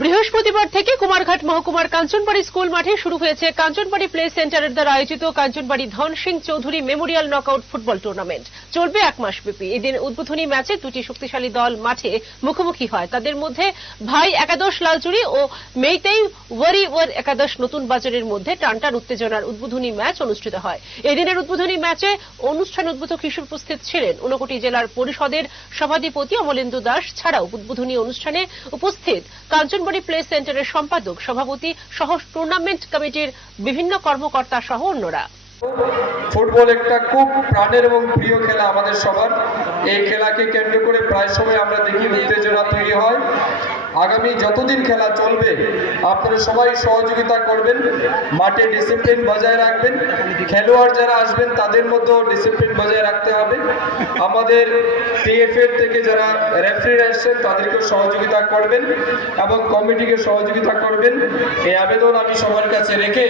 বৃহস্পতিবার থেকে কুমারঘাট মহকুমার কাঞ্চনবাড়ি স্কুল মাঠে শুরু হয়েছে কাঞ্চনবাড়ি প্লে সেন্টারের দ্বারা আয়োজিত Kanchanbari Dhan Singh Chowdhury memorial knockout football tournament. চলবে এক মাস ব্যাপী। এদিন উদ্বোধনী ম্যাচে দুটি শক্তিশালী দল মাঠে মুখোমুখি হয়। তাদের মধ্যে ভাই একাদশ লালচুরি ও মেইতেই ওয়ারি ওয়ার একাদশ নতুন বাজারের মধ্যে টানটান উত্তেজনার উদ্বোধনী ম্যাচ অনুষ্ঠিত হয়। এদিনের উদ্বোধনী ম্যাচে অনুষ্ঠান উদ্বোধক হিসেবে উপস্থিত ছিলেন ঊনকোটি জেলার পরিষদের সভাধিপতি অমলেন্দু দাস। ছাড়াও উদ্বোধনী অনুষ্ঠানে উপস্থিত কাঞ্চনবাড়ি প্লে সেন্টারের সম্পাদক, সভাপতি সহ টুর্নামেন্ট কমিটির বিভিন্ন কর্মকর্তা সহ অন্যরা। ফুটবল একটা খুব প্রাণের এবং প্রিয় খেলা আমাদের সবার। এই খেলাকে কেন্দ্র করে প্রায় সময় আমরা দেখি উত্তেজনা তৈরি হয়। আগামী যতদিন খেলা চলবে, আপনারা সবাই সহযোগিতা করবেন, মাঠে ডিসিপ্লিন বজায় রাখবেন। খেলোয়াড় যারা আসবেন, তাদের মধ্যেও ডিসিপ্লিন বজায় রাখতে হবে। আমাদের টিএফএর থেকে যারা রেফারি আসছেন তাদেরকে সহযোগিতা করবেন এবং কমিটিকে সহযোগিতা করবেন। এই আবেদন আমি সবার কাছে রেখে